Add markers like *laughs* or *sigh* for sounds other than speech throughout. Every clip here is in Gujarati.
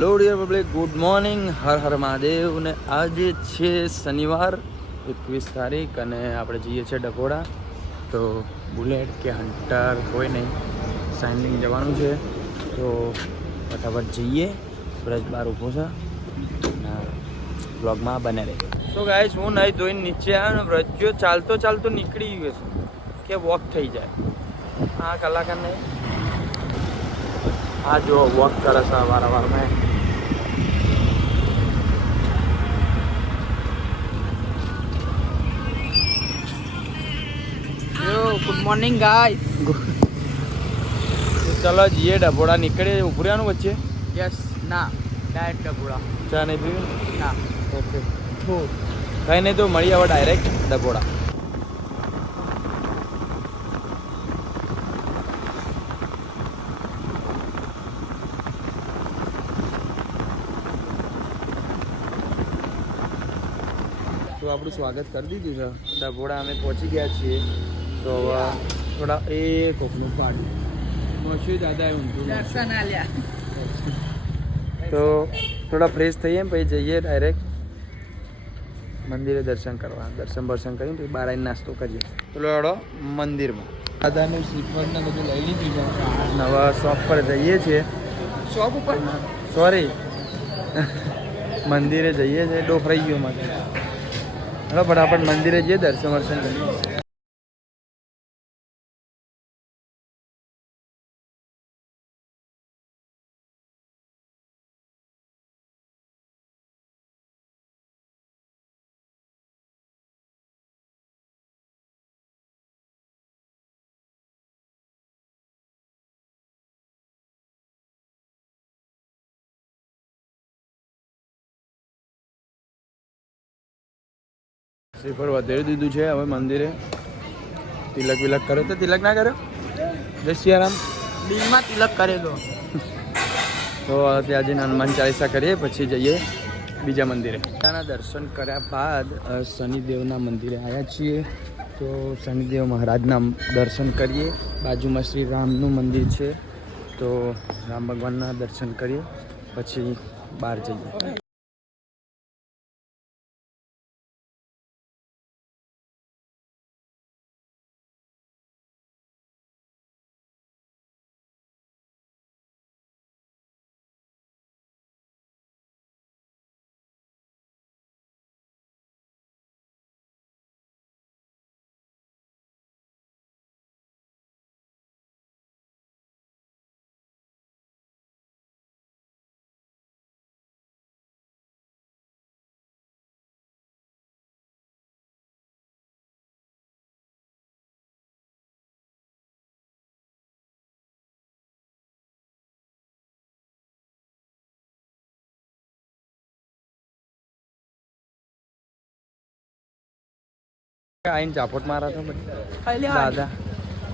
Hello dear public good morning Har Har Mahadev ને આજે છે શનિવાર, એકવીસ તારીખ, અને આપણે જઈએ છીએ ડકોડા તો બુલેટ કે હન્ટર કોઈ નહીં સાઇનિંગ જવાનું છે. તો ફટાફટ જઈએ. બ્રજ બહાર ઊભો છે. બ્લોગમાં બને રહે. તો ગાઈસ હું નહીં ધોઈને નીચે આવ્યો ને વ્રજ્યો ચાલતો ચાલતો નીકળી ગયો છે. કે વોક થઈ જાય. આ કલાકાર નહીં આ જો વોક કરે છે વારંવાર મેં. મોર્નિંગ ગાઈસ ચલો જઈએ ડભોડા નીકળે ઉભર્યાનું વચ્ચે? યસ ના ડાયરેક્ટ ડભોડા. ચા નહીં પીવું? ના. ઓકે. કંઈ નહીં તો મળી હવે ડાયરેક્ટ ડભોડા. તો આપણું સ્વાગત કરી દીધું છે. ડભોડા અમે પહોંચી ગયા છીએ. તો હવે થોડા એ કોકનું પાડ્યું પહોંચ્યું દાદા ઊંધું તો થોડા ફ્રેશ થઈએ ને પછી જઈએ ડાયરેક્ટ મંદિરે દર્શન કરવા. દર્શન બર્શન કરીને પછી બહાર આવીને નાસ્તો કરીએ. પેલો એડો મંદિરમાં. દાદાનું શ્રીફળ ને બધું લઈ લીધું નવા શોપ પર જઈએ છીએ. શોપ ઉપર? સોરી મંદિરે જઈએ છીએ. ડોફરાઈ ગયો માટે હલો ફટાફટ મંદિરે જઈએ દર્શન વર્શન કરીએ. શ્રીફળ વધેરી દીધું છે હવે મંદિરે. તિલક વિલક કર્યો તો તિલક ના કર્યો? જય સિયારામ. દિલમાં તિલક કરેલો તો. ત્યાં જઈને હનુમાન ચાલીસા કરીએ પછી જઈએ બીજા મંદિરે. ત્યાંના દર્શન કર્યા બાદ શનિદેવના મંદિરે આવ્યા છીએ. તો શનિદેવ મહારાજના દર્શન કરીએ. બાજુમાં શ્રી રામનું મંદિર છે. તો રામ ભગવાનના દર્શન કરીએ. પછી બહાર જઈએ. આઈને ચાપોટ મારા તો દાદા.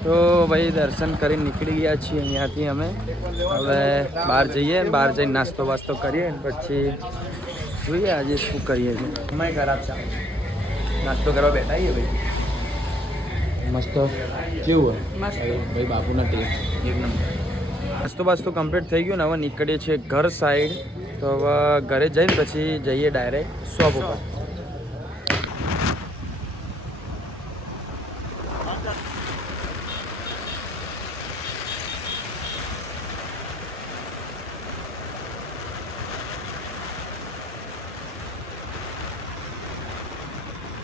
તો ભાઈ દર્શન કરીને નીકળી ગયા છીએ અહીંયાથી અમે. હવે બહાર જઈએ બહાર જઈને નાસ્તો વાસ્તો કરીએ પછી જોઈએ આજે શું કરીએ છીએ. અમે ખરાબ છે. નાસ્તો કરવા બેઠા છીએ ભાઈ. મસ્ત. કેવું હોય? ભાઈ ભાઈ બાપુના ટેસ્ટ. એક નંબર. નાસ્તો બાસ્તો કમ્પ્લીટ થઈ ગયું ને હવે નીકળીએ છીએ ઘર સાઈડ તો હવે ઘરે જઈને પછી જઈએ ડાયરેક્ટ શોપ ઉપર.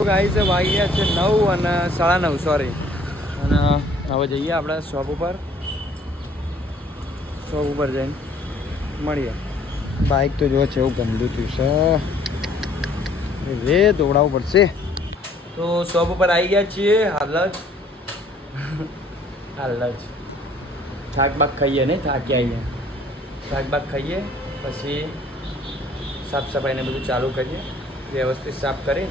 ગાઈસ વાગ્યા છે નવ અને સાડા નવ સોરી અને હવે જઈએ આપણે શોપ ઉપર. શોપ ઉપર જઈને મળીએ. બાઇક તો જો છે એવું ગંદુ થયું છે. રે દોડાવવું પડશે. તો શોપ ઉપર આવી ગયા છીએ હાલ જ. હાલ જ. થાક બાક ખાઈએ ને થાકી આવીએ થાક બાક ખાઈએ પછી સાફ સફાઈને બધું ચાલુ કરીએ. વ્યવસ્થિત સાફ કરી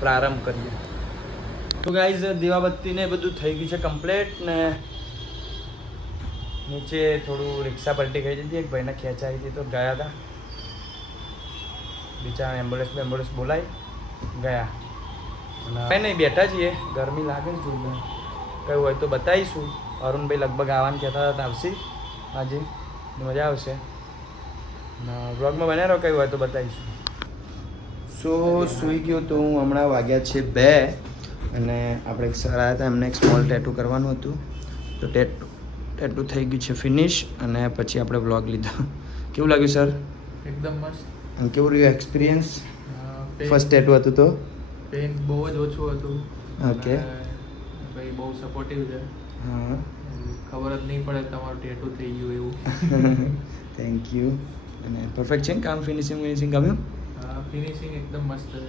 પ્રારંભ કરીએ. તો ગાઈઝ દીવાબત્તી ને બધું થઈ ગયું છે કમ્પ્લેટ ને નીચે થોડું રિક્ષા પલટી કરી હતી, એક ભાઈને ખેંચાઈ હતી તો ગયા હતા બિચારા એમ્બ્યુલન્સ એમ્બ્યુલન્સ બોલાવી ગયા. અને નહીં બેઠા છીએ, ગરમી લાગે છે જોઈને. કયું હોય તો બતાવીશું. અરુણભાઈ લગભગ આવવાનું કહેતા હતા આવશે. આજે મજા આવશે. બ્લોગમાં રહો કઈ હોય તો બતાવીશું. સો સૂઈ ગયો તો હું હમણાં વાગ્યા છે બે અને આપણે એક સર આવ્યા હતા એમને એક સ્મોલ ટેટુ કરવાનું હતું. તો ટેટુ ટેટુ થઈ ગયું છે ફિનિશ અને પછી આપણે બ્લોગ લીધો. *laughs* કેવું લાગ્યું સર? એકદમ મસ્ત. અને કેવું રહ્યું એક્સપિરિયન્સ ફર્સ્ટ ટેટુ હતું તો? પેન બહુ જ ઓછું હતું. ઓકે ભાઈ બહુ સપોર્ટિવ છે. હા. ખબર જ નહીં પડે તમારું ટેટુ થઈ ગયું એવું. *laughs* થેન્ક યુ અને પરફેક્ટ છે કામ ફિનિશિંગ ફિનિશિંગ ગમ્યું? ફિનિશિંગ એકદમ મસ્ત છે.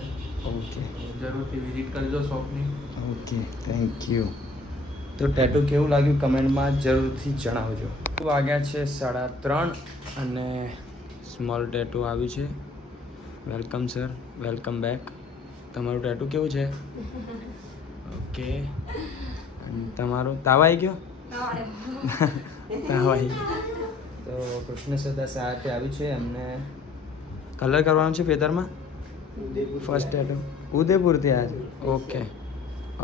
ઓકે જરૂરથી વિઝિટ કરજો શોપની. ઓકે થેન્ક યુ તો ટેટુ કેવું લાગ્યું કમેન્ટમાં જરૂરથી જણાવજો. વાગ્યા છે સાડા ત્રણ અને સ્મોલ ટેટુ આવ્યું છે. વેલકમ સર વેલકમ બેક તમારું ટેટુ કેવું છે? ઓકે અને તમારું તાવ આવી ગયો? તાવ આવી તો કૃષ્ણ સદા સાથે આવ્યું છે એમને કલર કરવાનો છે ફેદરમાં? ફર્સ્ટ ટેટુ ઉદયપુરથી આજ ઓકે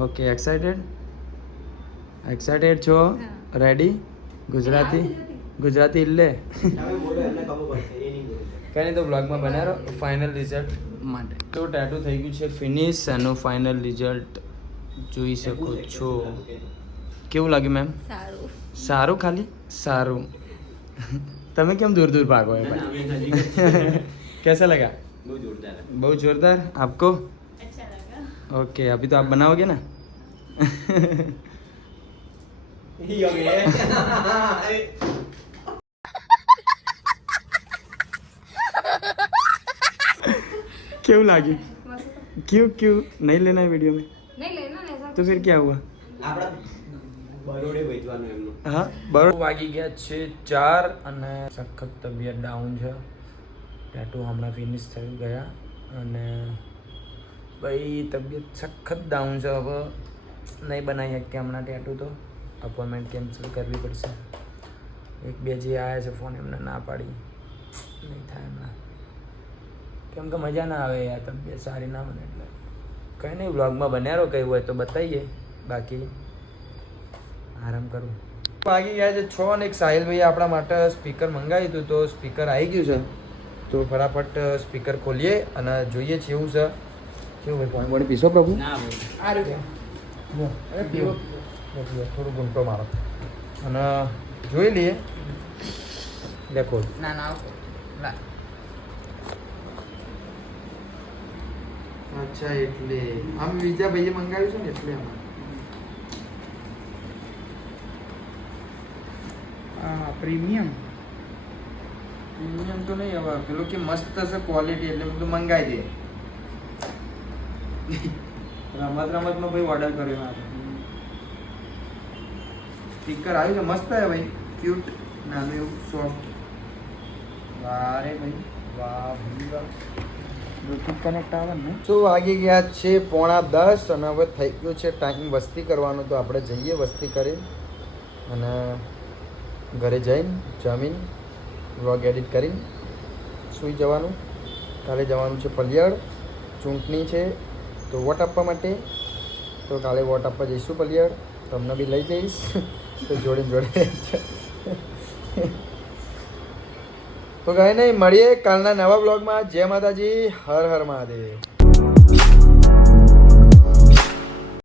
ઓકે એક્સાઇટેડ એક્સાઇટેડ છો? રેડી ગુજરાતી? ગુજરાતી. ઇલ્લે કઈ નહીં તો બ્લોગમાં બનાવો ફાઇનલ રિઝલ્ટ માટે. તો ટેટુ થઈ ગયું છે ફિનિશ એનું ફાઇનલ રિઝલ્ટ જોઈ શકો છો. કેવું લાગ્યું મેમ સારું. સારું ખાલી? સારું. *laughs* તમે કેમ દૂર દૂર ભાગો कैसा लगा बहुत जोरदार आपको અચ્છા લગા ओके अभी तो आप बनाओगे ना क्यों लागी क्यों क्यों नहीं लेना है वीडियो में નહીં લેના ને ऐसा तो फिर क्या हुआ હા બરોબર વાગી ગયા છે ચાર અને સખત તબિયત ડાઉન છે ટેટુ હમણાં ફિનિશ થઈ ગયા અને ભાઈ તબિયત સખત ડાઉન છે હવે. નહીં બનાવી શકીએ હમણાં ટેટુ તો. અપોઇન્ટમેન્ટ કેન્સલ કરવી પડશે. એક બે જે આવ્યા છે ફોન એમને ના પાડી. નહીં થાય હમણાં. કેમ કે મજા ના આવે યાર તબિયત સારી ના બને એટલે. કંઈ નહીં વ્લોગમાં બન્યા રહો હોય તો બતાવીએ બાકી આરામ કરું. વાગી ગયા છે છ અને એક સાહિલભાઈ આપણા માટે સ્પીકર મંગાવ્યું હતું તો સ્પીકર આવી ગયું છે. તો ફટાફટ સ્પીકર ખોલીએ અને જોઈએ છે એવું છે. કેવું ભાઈ પાણી પાણી પીશો પ્રભુ? થોડું ગુંટો મારો. અને જોઈ લઈએ. લે ખોલ ના ના ના અચ્છા એટલે આમ બીજા ભાઈએ મંગાવ્યું છે ને એટલે આમાં. હા પ્રીમિયમ. પ્રીમિયમ તો નહીં હવે. પેલું કે મસ્ત છે ક્વોલિટી એટલે બધું મંગાવી દે. રમત રમતમાં ભાઈ ઓર્ડર કર્યો મારે. સ્પીકર આવ્યું છે મસ્ત હે ભાઈ. ક્યુટ નાનું એવું સોફ્ટ વારે ભાઈ વાહ ભાઈ બ્લૂટૂથ કનેક્ટ આવે ને? શું વાગી ગયા છે પોણા દસ અને હવે થઈ ગયો છે ટાઈમ વસ્તી કરવાનો તો આપણે જઈએ વસ્તી કરી અને ઘરે જઈને જમીન વ્લોગ એડિટ કરીને સૂઈ જવાનું. કાલે જવાનું છે પલિયાળ ચૂંટણી છે, તો વોટ આપવા માટે? તો કાલે વોટ આપવા જઈશું પલિયાળ તમને બી લઈ જઈશ. *laughs* તો જોડે જોડે. *laughs* તો કાંઈ નહીં, મળીએ કાલના નવા બ્લોગમાં જય માતાજી. હર હર મહાદેવ.